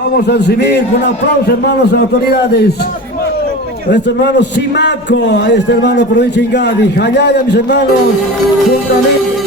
Vamos a recibir con aplausos, hermanos, autoridades. Nuestro hermano Simaco, este hermano provincia de Ingavi. Jayaya, mis hermanos, juntamente.